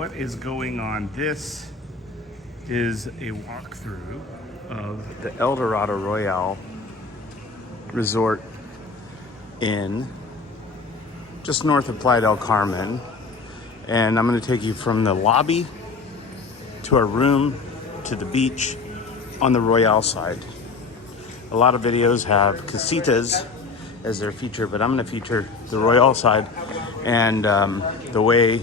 what is going on? This is a walkthrough of the Eldorado Royale Resort Inn just north of Playa del Carmen. And I'm going to take you from the lobby to our room to the beach on the Royale side. A lot of videos have casitas as their feature, but I'm going to feature the Royale side and the way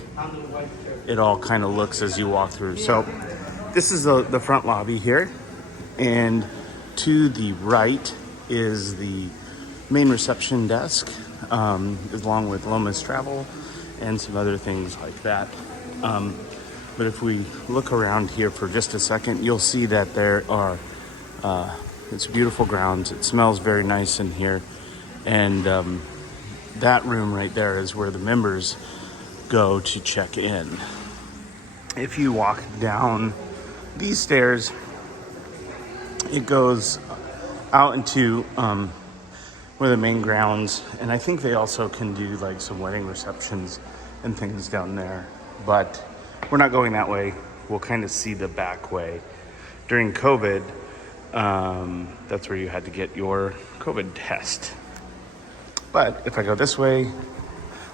it all kind of looks as you walk through. So this is the front lobby here, and to the right is the main reception desk, along with Lomas Travel and some other things like that. But if we look around here for just a second, you'll see that there are, it's beautiful grounds. It smells very nice in here. And that room right there is where the members go to check in. If you walk down these stairs, it goes out into where the main grounds, and I think they also can do like some wedding receptions and things down there, but we're not going that way. We'll kind of see the back way. During COVID, that's where you had to get your COVID test. But if I go this way,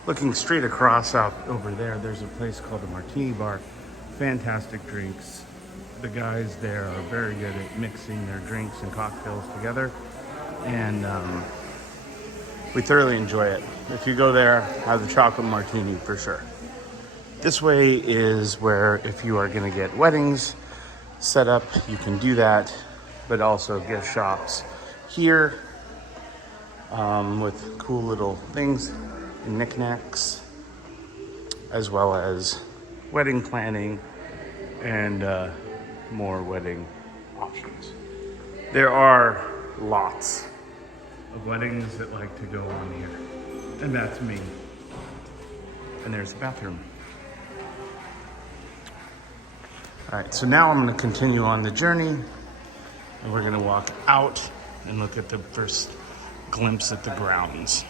looking straight across out over there, there's a place called the Martini Bar. Fantastic drinks. The guys there are very good at mixing their drinks and cocktails together, and we thoroughly enjoy it. If you go there, have the chocolate martini for sure. This way is where, if you are going to get weddings set up, you can do that, but also gift shops here with cool little things and knickknacks, as well as wedding planning and more wedding options. There are lots of weddings that like to go on here, and that's me. And there's the bathroom. All right, so now I'm going to continue on the journey, and we're going to walk out and look at the first glimpse at the grounds.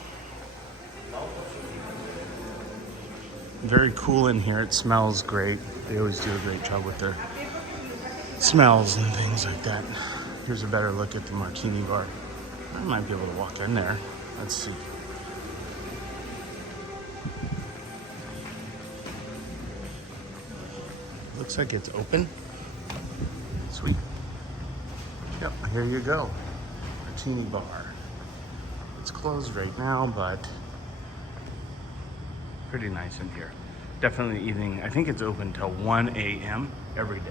Very cool in here. It smells great. They always do a great job with their smells and things like that. Here's a better look at the Martini Bar. I might be able to walk in there. Let's see. Looks like it's open. Sweet. Yep, here you go. Martini Bar. It's closed right now, but pretty nice in here. Definitely evening. I think it's open till 1 a.m. every day.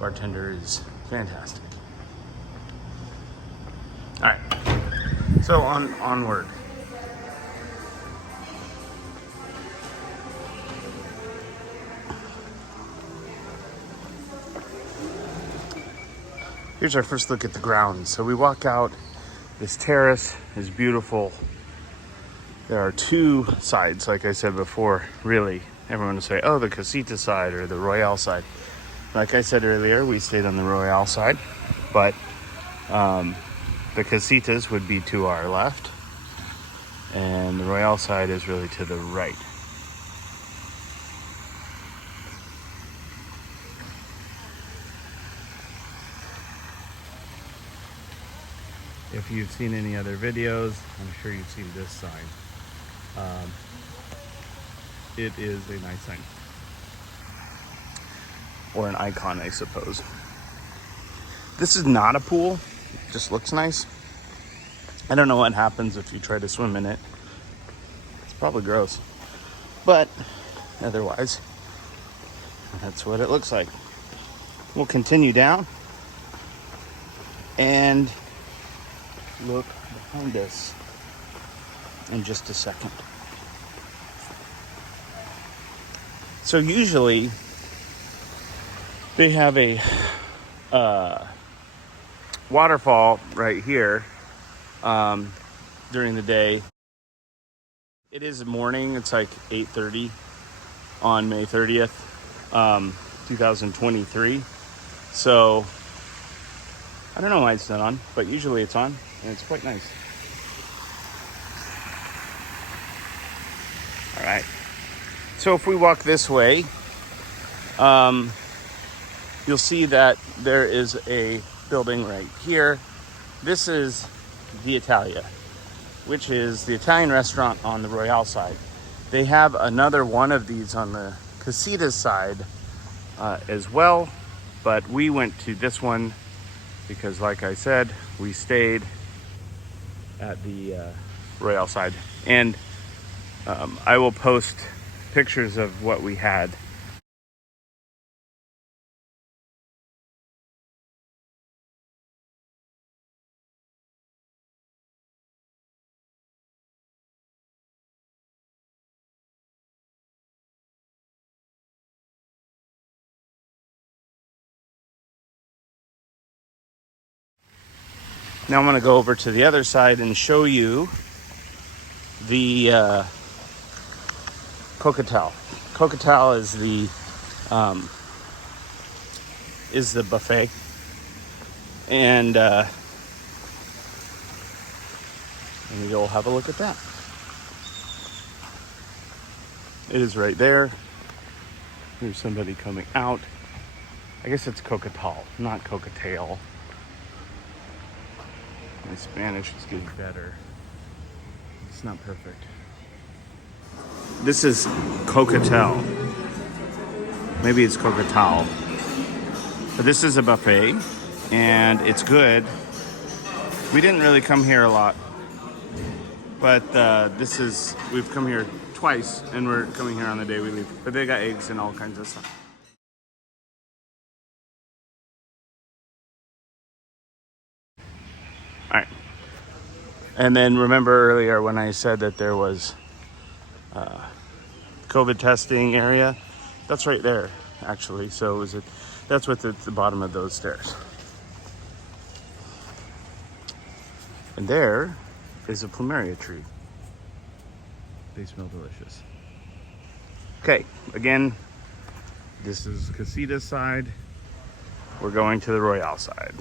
Bartender is fantastic. All right, so onward. Here's our first look at the grounds. So we walk out. This terrace is beautiful. There are two sides, like I said before. Really, everyone will say, oh, the Casita side or the Royale side. Like I said earlier, we stayed on the Royale side, but the Casitas would be to our left, and the Royale side is really to the right. If you've seen any other videos, I'm sure you've seen this sign. It is a nice sign. Or an icon, I suppose. This is not a pool. It just looks nice. I don't know what happens if you try to swim in it. It's probably gross. But otherwise, that's what it looks like. We'll continue down and look behind us in just a second. So usually they have a waterfall right here during the day. It is morning. It's like 8:30 on May 30th, 2023. So I don't know why it's not on, but usually it's on, and it's quite nice. All right. So if we walk this way, you'll see that there is a building right here. This is the Italia, which is the Italian restaurant on the Royale side. They have another one of these on the Casitas side as well, but we went to this one because, like I said, we stayed at the Royale side. And I will post pictures of what we had. Now I'm going to go over to the other side and show you the Cocotal. Cocotal is the buffet, and you'll have a look at that. It is right there. There's somebody coming out. I guess it's Cocotal, not Cocotail. My Spanish is getting better. It's not perfect. This is Cocotal. Maybe it's Cocotal. But this is a buffet, and it's good. We didn't really come here a lot, but we've come here twice, and we're coming here on the day we leave. But they got eggs and all kinds of stuff. All right. And then remember earlier when I said that there was COVID testing area? That's right there, actually. So that's what's at the bottom of those stairs. And there is a plumeria tree. They smell delicious. Okay, again, this is Casitas side. We're going to the Royale side.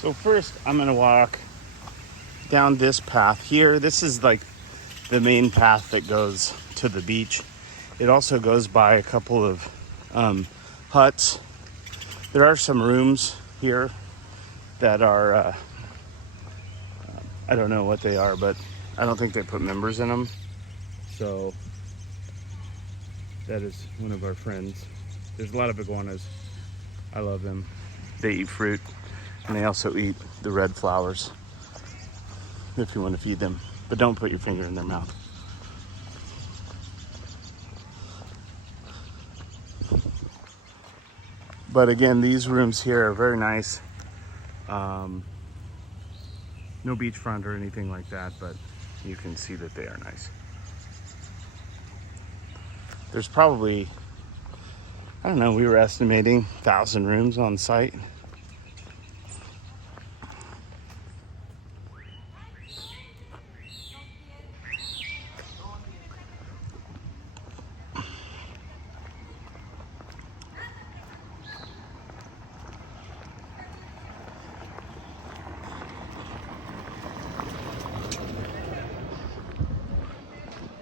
So first, I'm gonna walk down this path here. This is like the main path that goes to the beach. It also goes by a couple of huts. There are some rooms here that are, I don't know what they are, but I don't think they put members in them. So that is one of our friends. There's a lot of iguanas. I love them. They eat fruit. And they also eat the red flowers if you want to feed them. But don't put your finger in their mouth. But again, these rooms here are very nice. No beachfront or anything like that, but you can see that they are nice. There's probably, I don't know, we were estimating 1,000 rooms on site.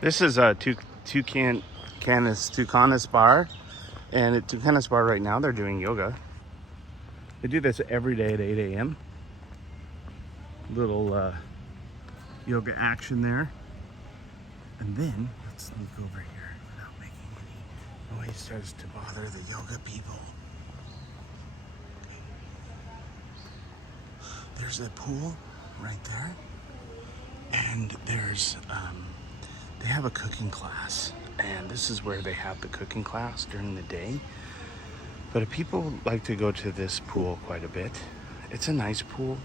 This is a Tucanes Bar, and at Tucanes Bar right now they're doing yoga. They do this every day at 8 a.m. Little yoga action there. And then, let's sneak over here without making any noise starts to bother the yoga people. Okay. There's a pool right there. And there's, they have a cooking class. And this is where they have the cooking class during the day. But people like to go to this pool quite a bit. It's a nice pool.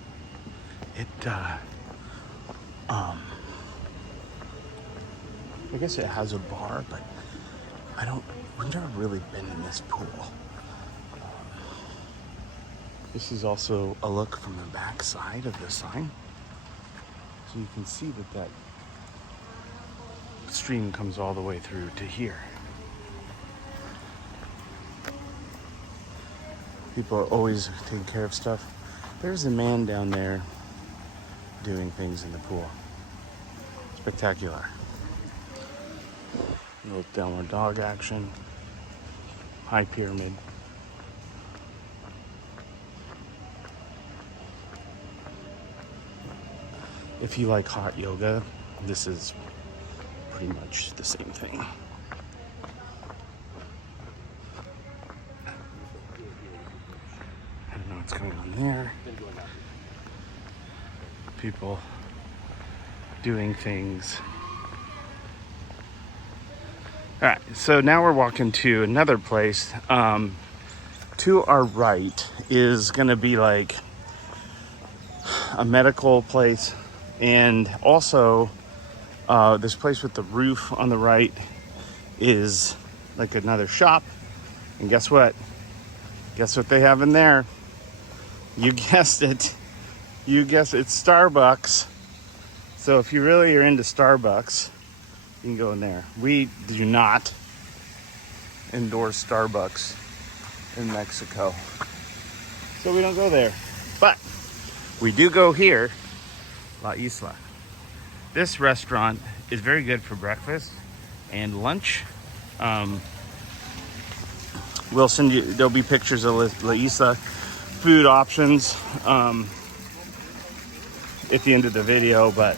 I guess it has a bar, but we've never really been in this pool. This is also a look from the back side of the sign. So you can see that stream comes all the way through to here. People are always taking care of stuff. There's a man down there doing things in the pool. Spectacular. A little downward dog action. High pyramid. If you like hot yoga, this is pretty much the same thing. I don't know what's going on there. People doing things. All right, so now we're walking to another place. To our right is gonna be like a medical place, and also this place with the roof on the right is like another shop. And guess what? Guess what they have in there? You guessed it. You guessed it. It's Starbucks. So if you really are into Starbucks, you can go in there. We do not endorse Starbucks in Mexico, so we don't go there. But we do go here, La Isla. This restaurant is very good for breakfast and lunch. We'll send you, there'll be pictures of La Isla food options at the end of the video, but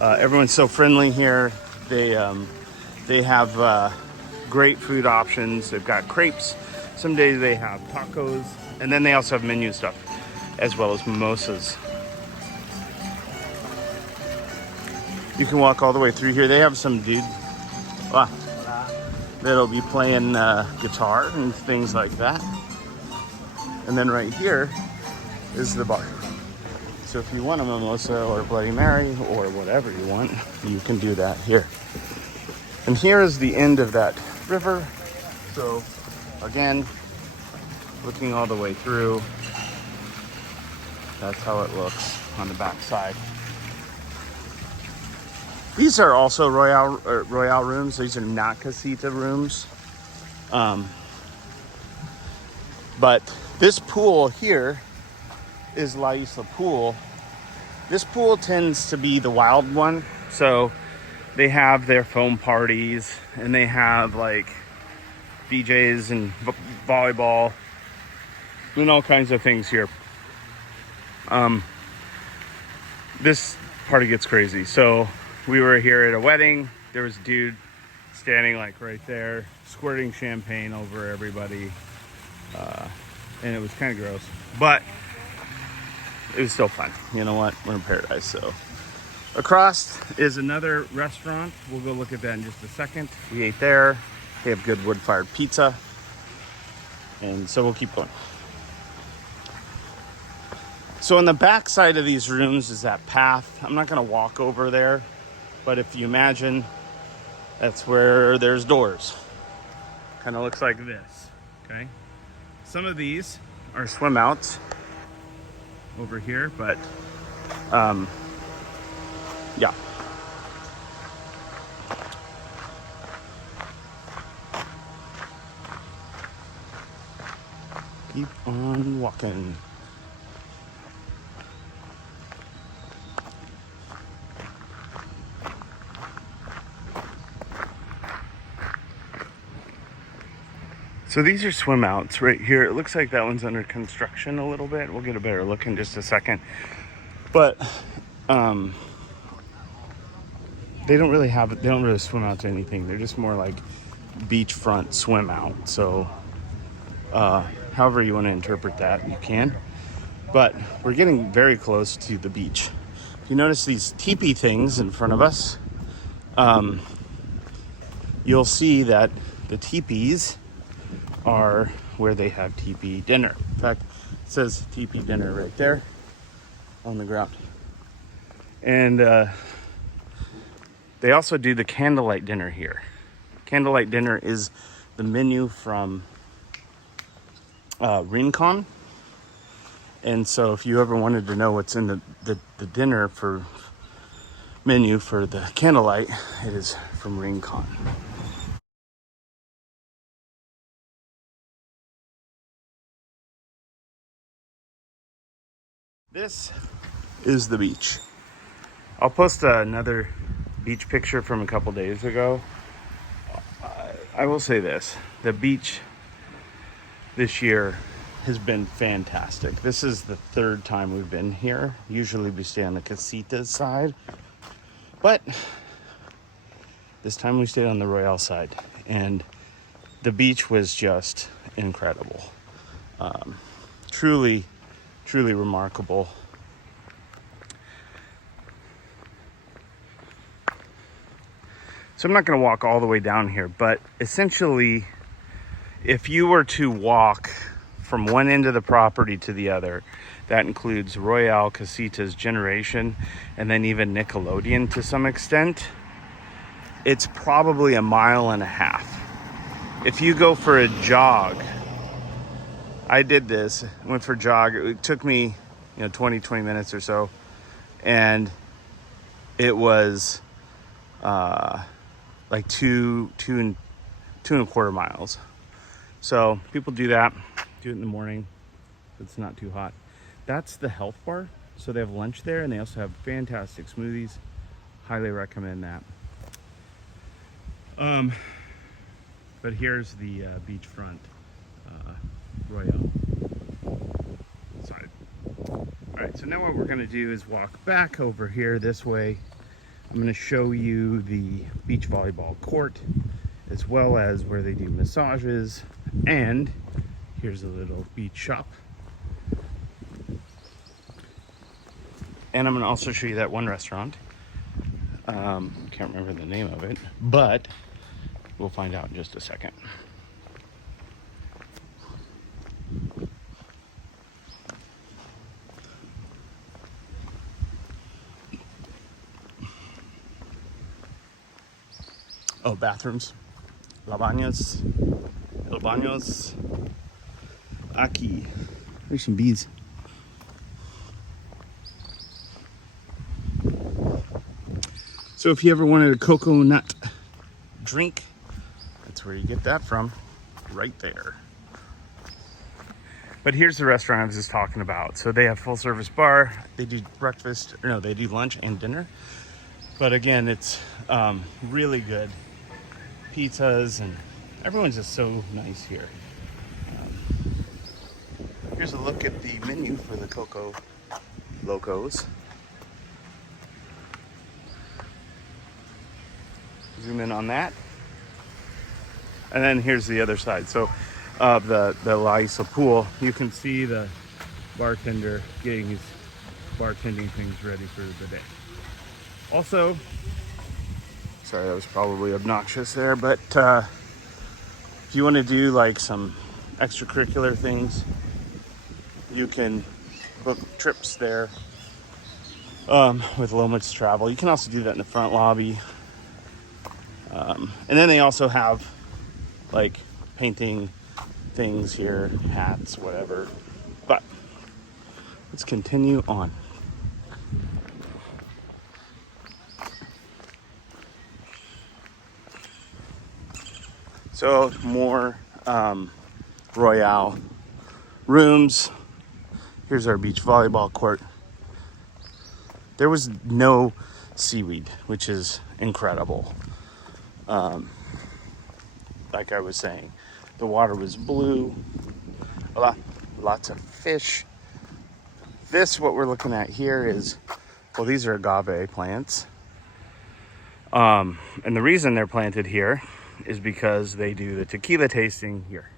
everyone's so friendly here. They have great food options. They've got crepes. Some days they have tacos, and then they also have menu stuff, as well as mimosas. You can walk all the way through here. They have some dude that'll be playing guitar and things like that. And then right here is the bar. So if you want a mimosa or a Bloody Mary or whatever you want, you can do that here. And here is the end of that river. So again, looking all the way through, that's how it looks on the back side. These are also Royale rooms. These are not casita rooms. But this pool here is La Isla Pool. This pool tends to be the wild one. So they have their foam parties, and they have like DJs and volleyball and all kinds of things here. This party gets crazy. So we were here at a wedding. There was a dude standing like right there, squirting champagne over everybody. And it was kind of gross, but it was still fun. You know what? We're in paradise. So across is another restaurant. We'll go look at that in just a second. We ate there. They have good wood-fired pizza. And so we'll keep going. So on the back side of these rooms is that path. I'm not going to walk over there, but if you imagine, that's where there's doors. Kind of looks like this, okay? Some of these are swim outs over here, but yeah. Keep on walking. So these are swim outs right here. It looks like that one's under construction a little bit. We'll get a better look in just a second. But they don't really swim out to anything. They're just more like beachfront swim out. So however you want to interpret that, you can. But we're getting very close to the beach. If you notice these teepee things in front of us, you'll see that the teepees are where they have teepee dinner. In fact, it says teepee dinner right there on the ground. And they also do the candlelight dinner here. Candlelight dinner is the menu from Rincon. And so if you ever wanted to know what's in the dinner for menu for the candlelight, it is from Rincon. This is the beach. I'll post another beach picture from a couple days ago. I will say this, the beach this year has been fantastic. This is the third time we've been here. Usually we stay on the Casitas side, but this time we stayed on the Royale side, and the beach was just incredible. Truly remarkable. So I'm not going to walk all the way down here, but essentially, if you were to walk from one end of the property to the other, that includes Royale, Casitas, Generation, and then even Nickelodeon to some extent, it's probably 1.5 miles. If you go for a jog, I did this, went for a jog. It took me, 20 minutes or so, and it was like two and a quarter miles. So people do that, do it in the morning so it's not too hot. That's the health bar. So they have lunch there, and they also have fantastic smoothies. Highly recommend that. But here's the beachfront Royale side. All right, so now what we're gonna do is walk back over here this way. I'm gonna show you the beach volleyball court, as well as where they do massages, and here's a little beach shop. And I'm gonna also show you that one restaurant. Can't remember the name of it, but we'll find out in just a second. Oh, bathrooms. El baños. Aquí. There's some bees. So if you ever wanted a coconut drink, that's where you get that from, right there. But here's the restaurant I was just talking about. So they have full service bar. They do breakfast, or no, they do lunch and dinner. But again, it's really good. Pizzas, and everyone's just so nice here. Here's a look at the menu for the Coco Locos. Zoom in on that. And then here's the other side. So the Isla Pool, you can see the bartender getting his bartending things ready for the day. Also, sorry, that was probably obnoxious there, but if you want to do like some extracurricular things, you can book trips there with Lomas Travel. You can also do that in the front lobby. And then they also have like painting things here, hats, whatever. But let's continue on. So more Royale rooms. Here's our beach volleyball court. There was no seaweed, which is incredible. Like I was saying, the water was blue, lots of fish. What we're looking at here is, well, these are agave plants. And the reason they're planted here is because they do the tequila tasting here.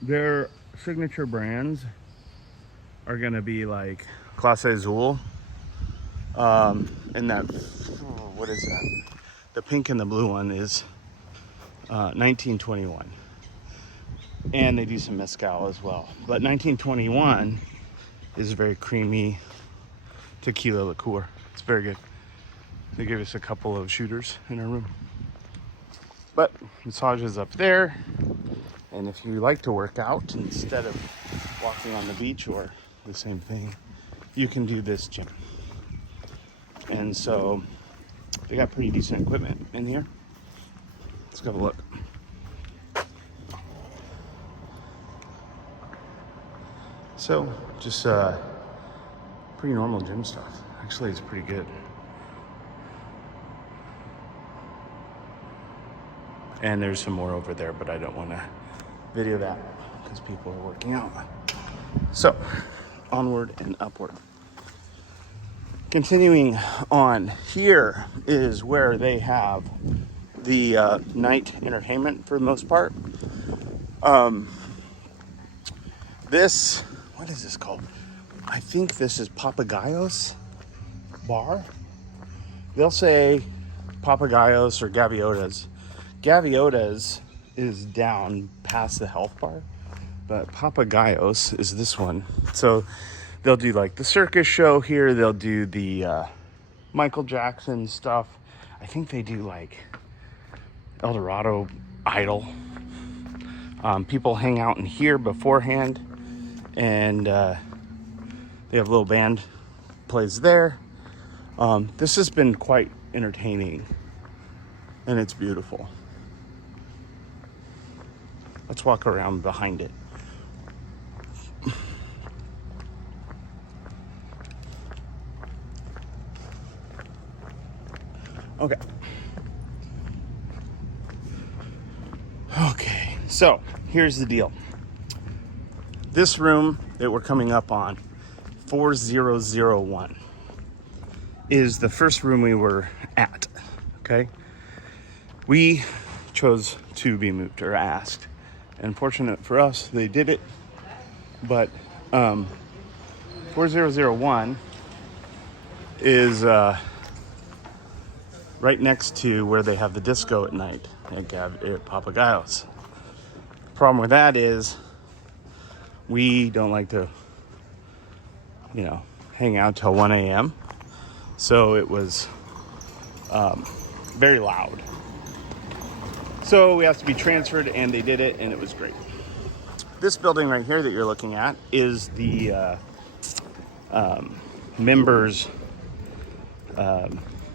Their signature brands are gonna be like Clase Azul, and that, what is that? The pink and the blue one is 1921. And they do some mezcal as well. But 1921 is very creamy tequila liqueur. It's very good. They gave us a couple of shooters in our room. But massage is up there. And if you like to work out instead of walking on the beach or the same thing, you can do this gym. And so they got pretty decent equipment in here. Let's go have a look. So just pretty normal gym stuff. Actually, it's pretty good. And there's some more over there, but I don't want to video that because people are working out. So onward and upward. Continuing on, here is where they have the night entertainment for the most part. This, what is this called? I think this is Papagayos Bar. They'll say Papagayos or Gaviotas. Gaviotas is down past the health bar, but Papagayos is this one. So they'll do like the circus show here. They'll do the Michael Jackson stuff. I think they do like Eldorado Idol. People hang out in here beforehand, and they have a little band plays there. This has been quite entertaining, and it's beautiful. Let's walk around behind it. Okay, so here's the deal. This room that we're coming up on, 4001, is the first room we were at, okay? We chose to be moved, or asked. And fortunate for us, they did it. But 4001 is right next to where they have the disco at night at Papagayos. Problem with that is we don't like to, hang out till 1 a.m. So it was very loud. So we have to be transferred, and they did it, and it was great. This building right here that you're looking at is the members,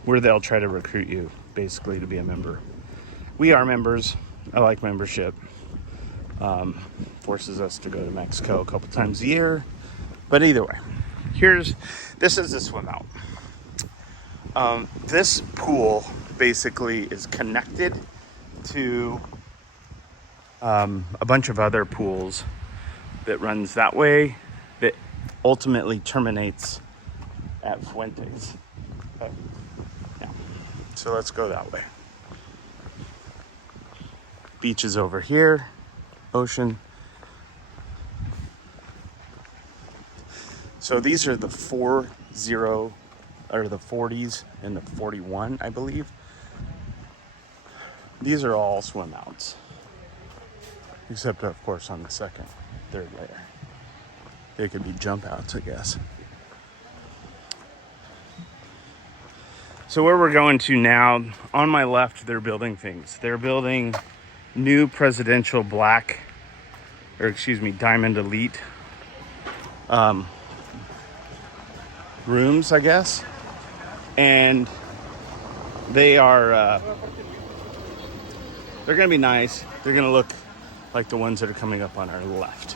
where they'll try to recruit you, basically, to be a member. We are members. I like membership. Forces us to go to Mexico a couple times a year. But either way, this is the swim out. This pool basically is connected to a bunch of other pools that runs that way, that ultimately terminates at Fuentes. Okay. Yeah. So let's go that way. Beach is over here, ocean. So these are the 40 or the 40s and the 41, I believe. These are all swim outs, except of course on the second, third layer. They could be jump outs, I guess. So where we're going to now, on my left, they're building things. They're building new presidential Diamond Elite rooms, I guess. And they are, they're gonna be nice. They're gonna look like the ones that are coming up on our left.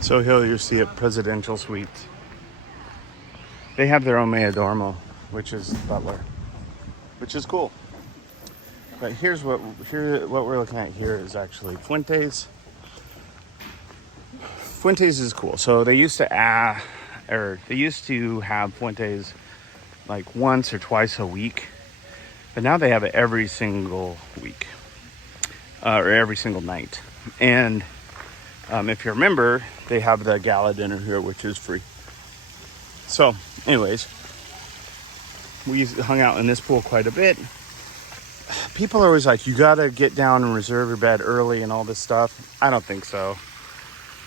So here you see a presidential suite. They have their own mayordomo, which is butler, which is cool. But what we're looking at here is actually Fuentes. Fuentes is cool. So they used to have Fuentes like once or twice a week, but now they have it every single week, or every single night. And If you remember, they have the gala dinner here, which is free. So, anyways, we hung out in this pool quite a bit. People are always like, you gotta get down and reserve your bed early and all this stuff. I don't think so.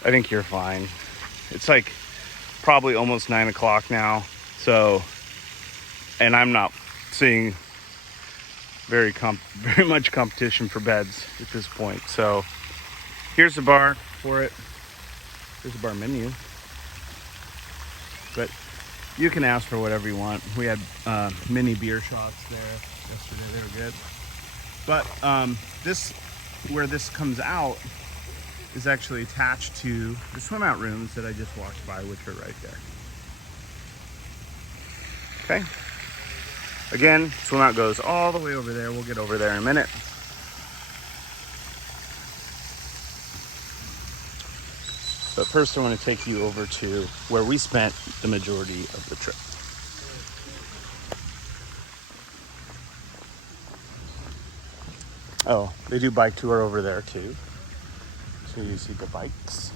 I think you're fine. It's like probably almost 9 o'clock now. So, and I'm not seeing very much competition for beds at this point. So here's the bar for it. Here's the bar menu. But you can ask for whatever you want. We had mini beer shots there yesterday. They were good. But this, where this comes out, is actually attached to the swim out rooms that I just walked by, which are right there. Okay. Again, swim out goes all the way over there. We'll get over there in a minute. But first I want to take you over to where we spent the majority of the trip. Oh, they do bike tour over there too. So you see the bikes.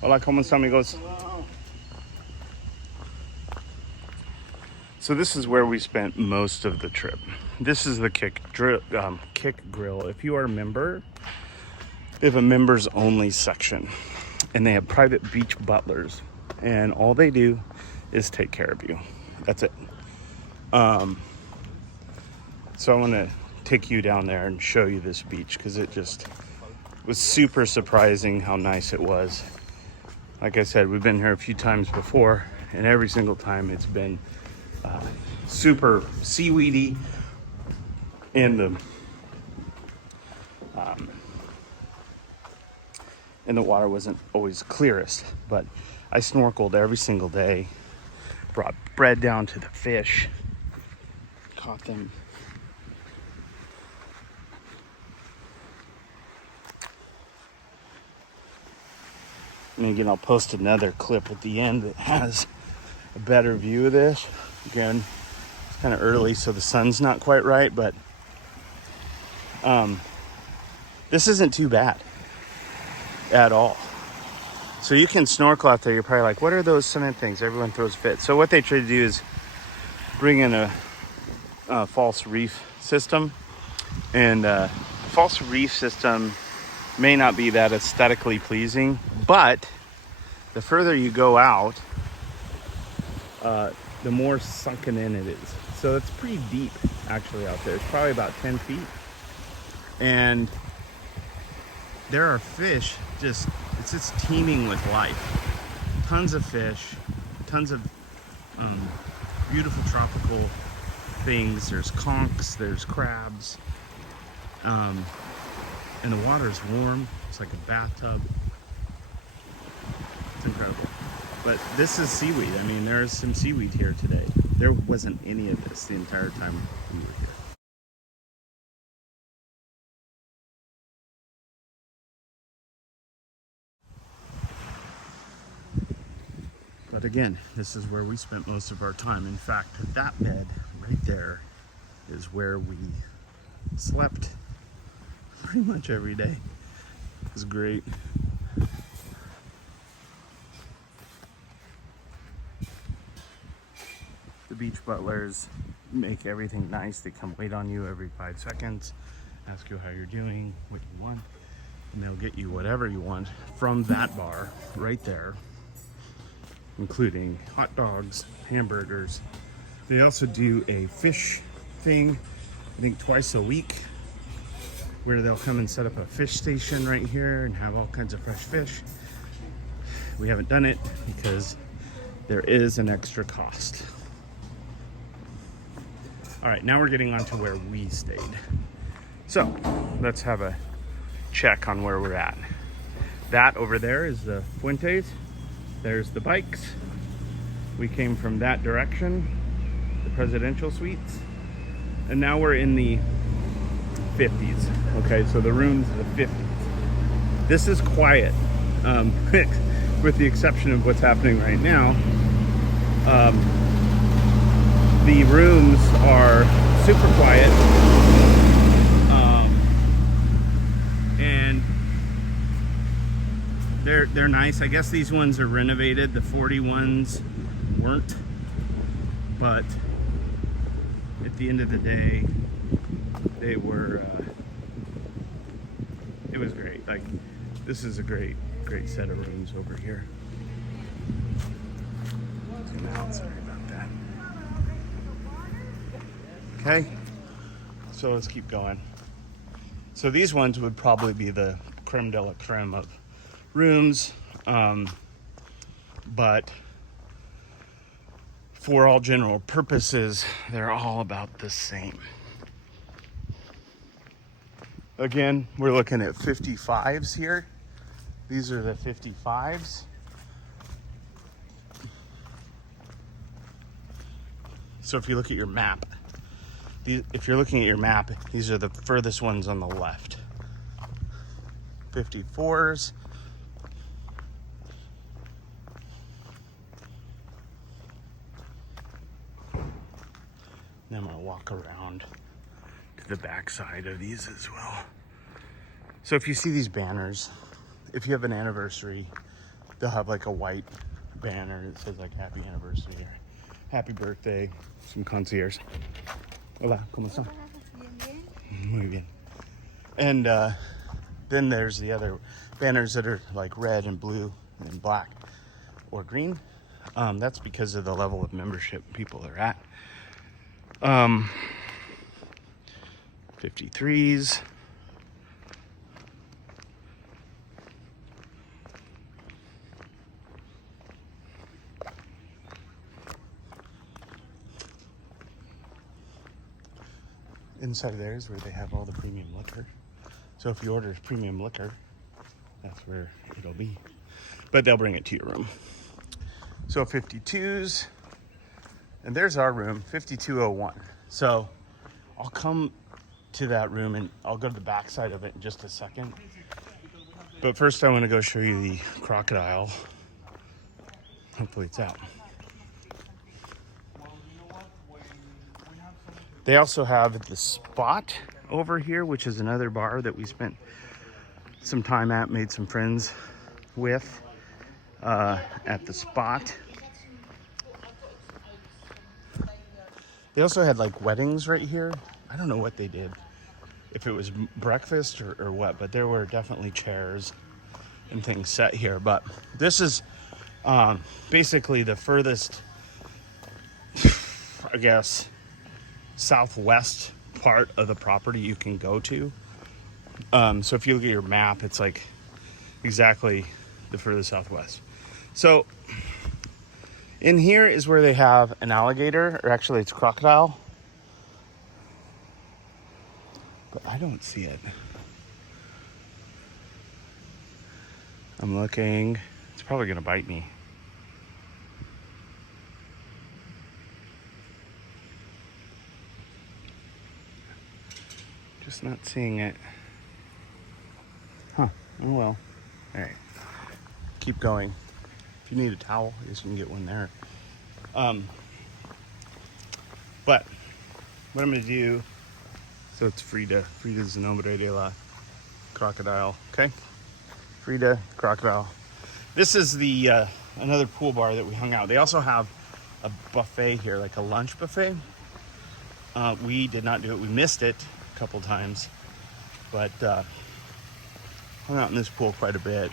Hola, ¿cómo están, amigos? So this is where we spent most of the trip. This is the Kick Grill. If you are a member, they have a members only section, and they have private beach butlers, and all they do is take care of you. That's it. So I want to take you down there and show you this beach, because it just was super surprising how nice it was. Like I said, we've been here a few times before, and every single time it's been super seaweedy, and the water wasn't always clearest. But I snorkeled every single day, brought bread down to the fish, caught them. And again, I'll post another clip at the end that has a better view of this. Again, it's kind of early, so the sun's not quite right, but this isn't too bad at all. So you can snorkel out there. You're probably like, what are those cement things? Everyone throws fit. So what they try to do is bring in a false reef system. And false reef system may not be that aesthetically pleasing, but the further you go out, the more sunken in it is. So it's pretty deep actually out there. It's probably about 10 feet. And there are fish, it's just teeming with life. Tons of fish, tons of beautiful tropical things. There's conchs, there's crabs. And the water is warm. It's like a bathtub. It's incredible. But this is seaweed. I mean, there's some seaweed here today. There wasn't any of this the entire time we were here. But again, this is where we spent most of our time. In fact, that bed right there is where we slept pretty much every day. It was great. The beach butlers make everything nice. They come wait on you every 5 seconds, ask you how you're doing, what you want, and they'll get you whatever you want from that bar right there, including hot dogs, hamburgers. They also do a fish thing, I think twice a week, where they'll come and set up a fish station right here and have all kinds of fresh fish. We haven't done it because there is an extra cost. All right, now we're getting on to where we stayed. So let's have a check on where we're at. That over there is the Fuentes. There's the bikes. We came from that direction, the presidential suites. And now we're in the 50s. Okay, so the rooms are the 50s. This is quiet, with the exception of what's happening right now. The rooms are super quiet, and they're nice. I guess these ones are renovated. The 40 ones weren't, but at the end of the day, they were. It was great. Like, this is a great set of rooms over here. Zoom out. Sorry about that. Okay, so let's keep going. So these ones would probably be the creme de la creme of rooms, but for all general purposes, they're all about the same. Again, we're looking at 55s here. These are the 55s. So if you look at your map, if you're looking at your map, these are the furthest ones on the left. 54s. Now I'm gonna walk around to the back side of these as well. So if you see these banners, if you have an anniversary, they'll have like a white banner that says like happy anniversary or happy birthday, some concierge. Hola, ¿cómo está? Bien, bien. Muy bien. And then there's the other banners that are like red and blue and black or green. That's because of the level of membership people are at. 53s. Inside of there is where they have all the premium liquor. So if you order premium liquor, that's where it'll be. But they'll bring it to your room. So 52s, and there's our room, 5201. So I'll come to that room and I'll go to the back side of it in just a second. But first I want to go show you the crocodile. Hopefully it's out. They also have the Spot over here, which is another bar that we spent some time at, made some friends with at the Spot. They also had like weddings right here. I don't know what they did, if it was breakfast or what, but there were definitely chairs and things set here. But this is basically the furthest, I guess, southwest part of the property you can go to. So if you look at your map, it's like exactly the furthest southwest. So in here is where they have an alligator, or actually it's crocodile, but I don't see it. I'm looking. It's probably gonna bite me. Just not seeing it. Huh. Oh well. All right. Keep going. If you need a towel, I guess you can get one there. But what I'm gonna do, so it's Frida. Frida's the nombre de la crocodile. Okay. Frida, crocodile. This is the another pool bar that we hung out. They also have a buffet here, like a lunch buffet. We did not do it. We missed it a couple times, but hung out in this pool quite a bit.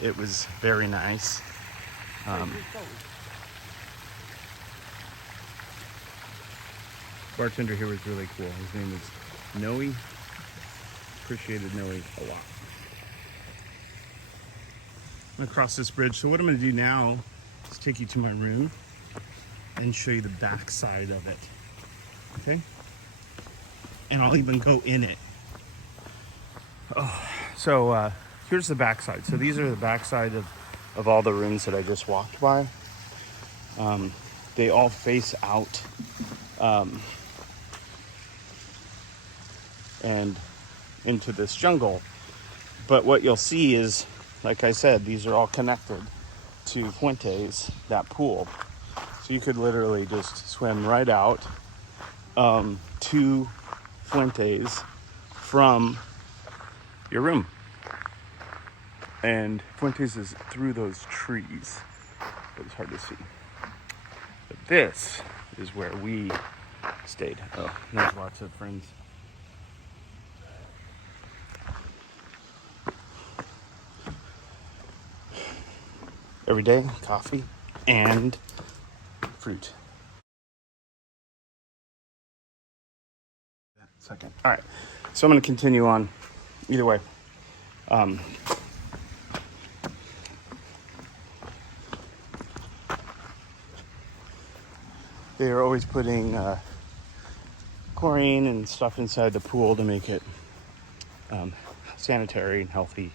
It was very nice. Bartender here was really cool. His name is Noe. Appreciated Noe a lot. I'm gonna cross this bridge. So what I'm gonna do now is take you to my room and show you the back side of it. Okay? And I'll even go in it. Oh, so here's the back side. So these are the back side of all the rooms that I just walked by. They all face out and into this jungle. But what you'll see is, like I said, these are all connected to Fuentes, that pool. So you could literally just swim right out to Fuentes from your room. And Fuentes is through those trees, but it's hard to see. But this is where we stayed. Oh, there's lots of friends. Every day, coffee and fruit. Second. All right, so I'm going to continue on. Either way, they are always putting chlorine and stuff inside the pool to make it sanitary and healthy.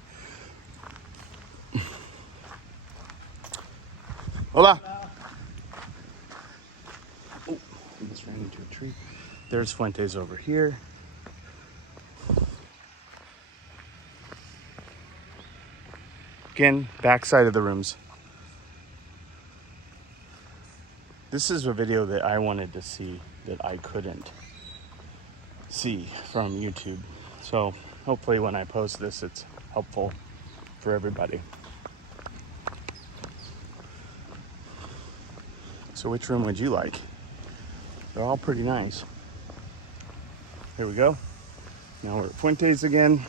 Hola. Oh, I just ran into a tree. There's Fuentes over here. Again, backside of the rooms. This is a video that I wanted to see that I couldn't see from YouTube. So hopefully when I post this, it's helpful for everybody. So which room would you like? They're all pretty nice. Here we go. Now we're at Fuentes again.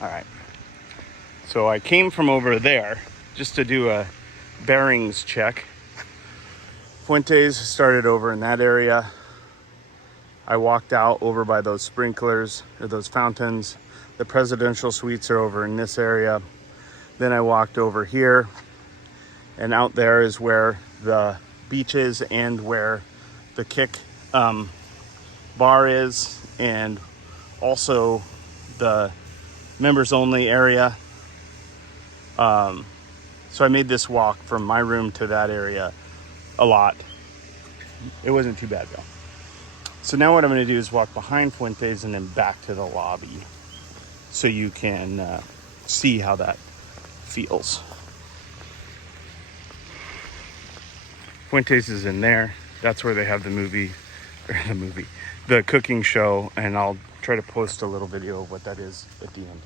All right. So I came from over there just to do a bearings check. Fuentes started over in that area. I walked out over by those sprinklers or those fountains. The presidential suites are over in this area. Then I walked over here, and out there is where the beach is and where the kick bar is, and also the members only area. So I made this walk from my room to that area a lot. It wasn't too bad though. So now what I'm going to do is walk behind Fuentes and then back to the lobby so you can see how that feels. Fuentes is in there. That's where they have the cooking show, and I'll try to post a little video of what that is at the end.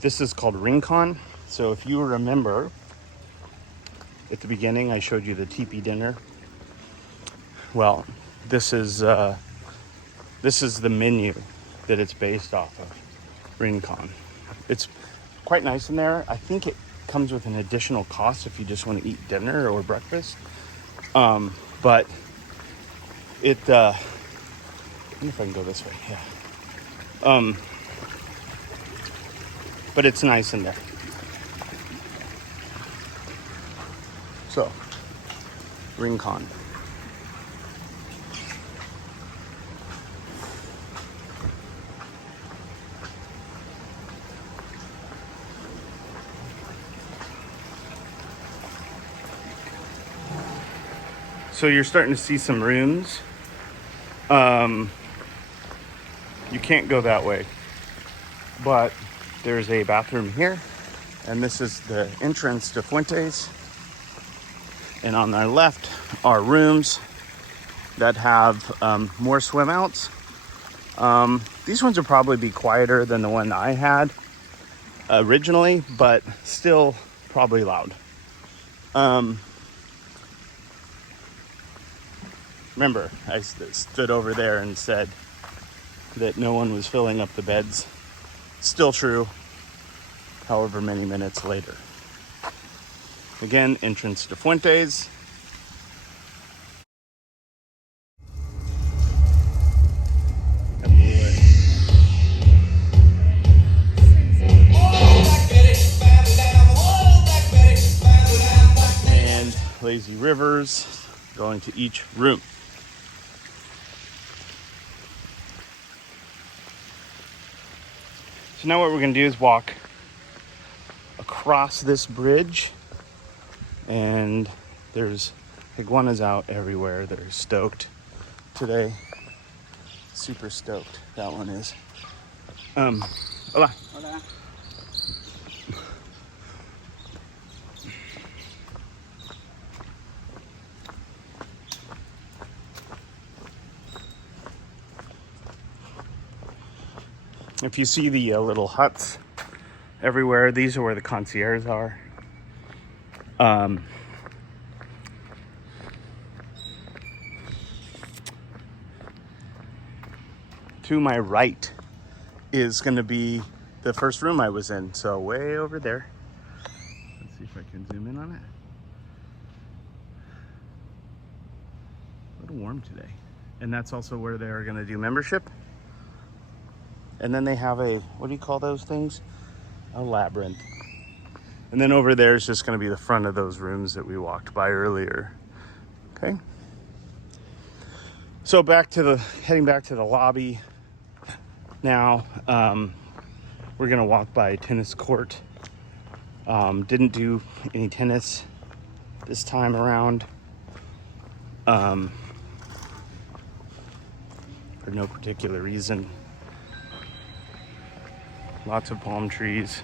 This is called Rincon. So if you remember, at the beginning I showed you the teepee dinner. Well, this is the menu that it's based off of, Rincon. It's quite nice in there. I think it comes with an additional cost if you just want to eat dinner or breakfast. But it, I wonder if I can go this way. Yeah. But it's nice in there. So, Rincon. So you're starting to see some rooms. You can't go that way, but there's a bathroom here, and this is the entrance to Fuentes. And on our left are rooms that have more swim outs. These ones will probably be quieter than the one I had originally, but still probably loud. Remember, I stood over there and said that no one was filling up the beds. Still true, however many minutes later. Again, entrance to Fuentes. And lazy rivers going to each room. So now what we're going to do is walk across this bridge And there's iguanas out everywhere. They're stoked today. Super stoked, that one is. Hola. Hola. If you see the little huts everywhere, these are where the concierges are. To my right is going to be the first room I was in, so way over there. Let's see if I can zoom in on it. A little warm today. And that's also where they are going to do membership. And then they have a, what do you call those things? A labyrinth. And then over there is just going to be the front of those rooms that we walked by earlier. Okay. So heading back to the lobby now. We're going to walk by a tennis court. Didn't do any tennis this time around. For no particular reason. Lots of palm trees.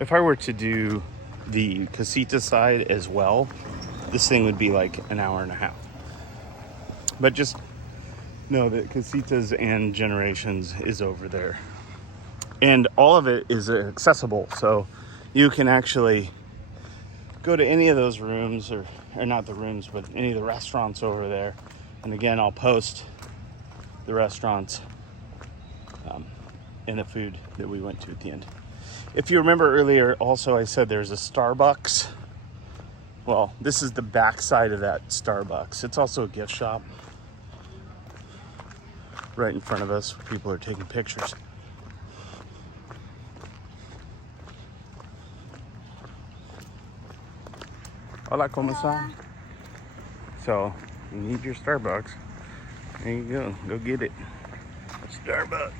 If I were to do the casita side as well, this thing would be like an hour and a half. But just know that Casitas and Generations is over there. And all of it is accessible, so you can actually go to any of those rooms, or not the rooms, but any of the restaurants over there. And again, I'll post the restaurants and the food that we went to at the end. If you remember earlier, also I said there's a Starbucks. Well, this is the back side of that Starbucks. It's also a gift shop right in front of us where people are taking pictures. Hola, ¿cómo está? So, you need your Starbucks. There you go. Go get it. Starbucks.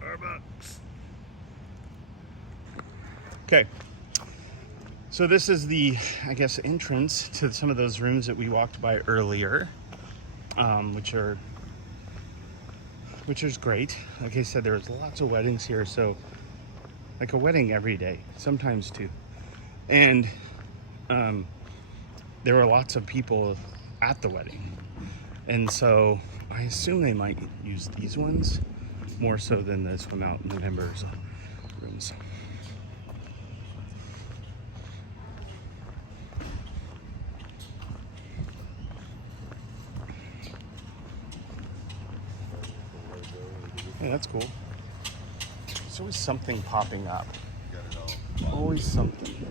Starbucks. Okay. So this is the, I guess, entrance to some of those rooms that we walked by earlier, which is great. Like I said, there's lots of weddings here, so like a wedding every day, sometimes two. And there were lots of people at the wedding. And so I assume they might use these ones more so than the swim out in the members rooms. Yeah, that's cool. There's always something popping up. Always something.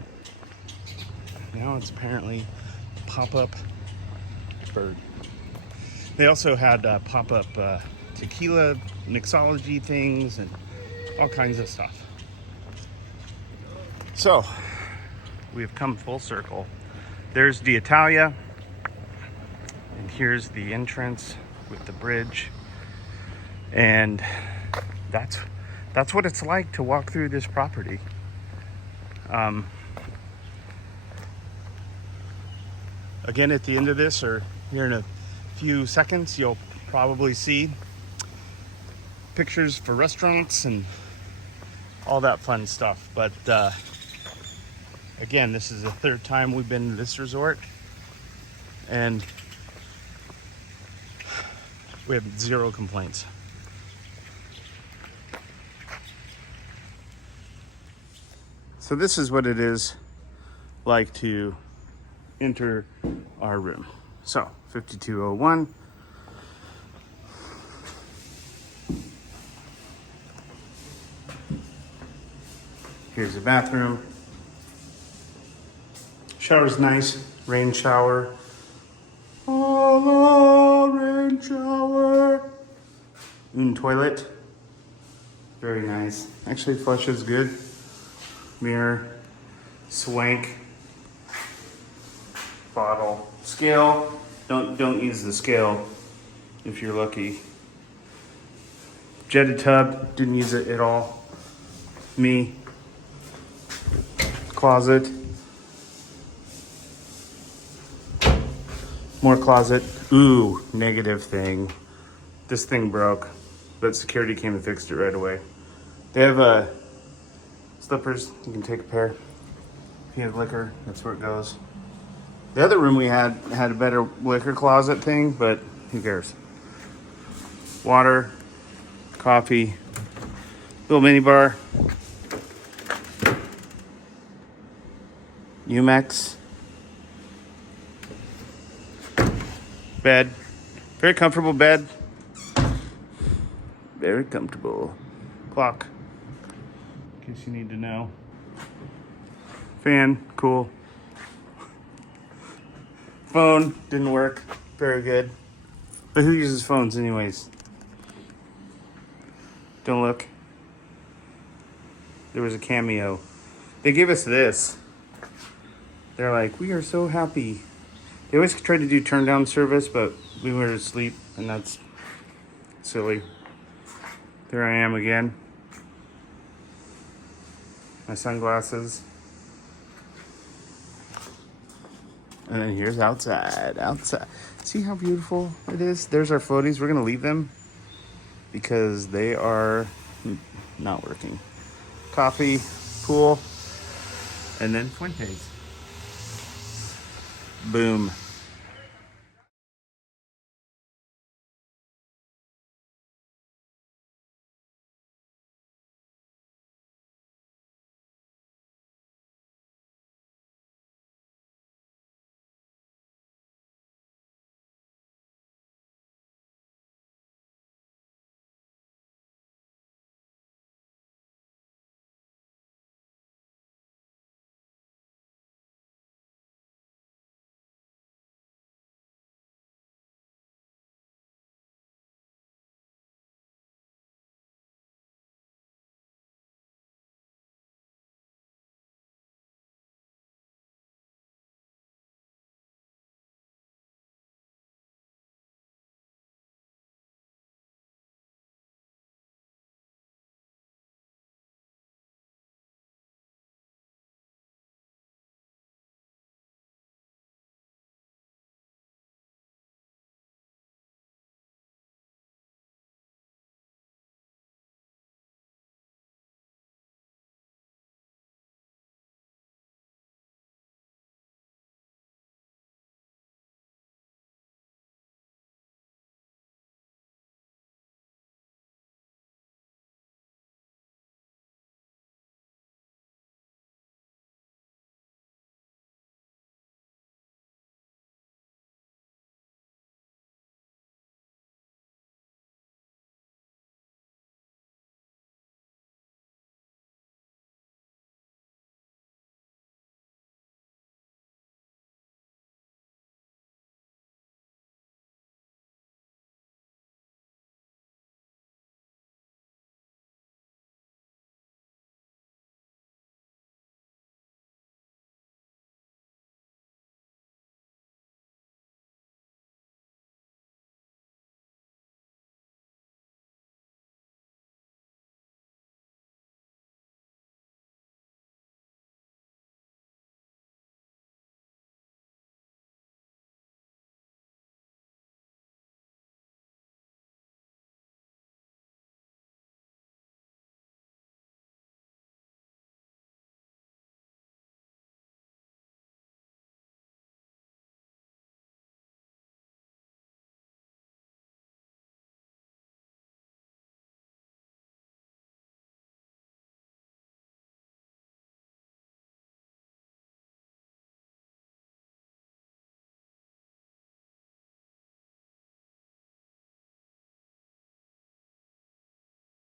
Now it's apparently pop-up bird. They also had pop-up tequila mixology things and all kinds of stuff. So, we have come full circle. There's the Italia, and here's the entrance with the bridge. And that's what it's like to walk through this property. Again, at the end of this, or here in a few seconds, you'll probably see pictures for restaurants and all that fun stuff. But again, this is the third time we've been to this resort, and we have zero complaints. So this is what it is like to enter our room. So 5201. Here's the bathroom. Shower's nice, rain shower. Oh, rain shower. And toilet, very nice. Actually flushes good. Mirror, swank, bottle, scale. Don't use the scale if you're lucky. Jetted tub, didn't use it at all. Me. Closet. More closet. Ooh, negative thing. This thing broke, but security came and fixed it right away. They have slippers. You can take a pair. If you have liquor, that's where it goes. The other room we had a better liquor closet thing, but who cares? Water, coffee, little mini bar, Umex, bed, very comfortable bed, very comfortable. Clock, in case you need to know. Fan, cool. Phone, didn't work, very good. But who uses phones anyways? Don't look. There was a cameo. They gave us this. They're like, we are so happy. They always try to do turn down service, but we were asleep, and that's silly. There I am again. My sunglasses. And then here's outside. See how beautiful it is? There's our floaties. We're gonna leave them because they are not working. Coffee, pool, and then Fuentes. Boom.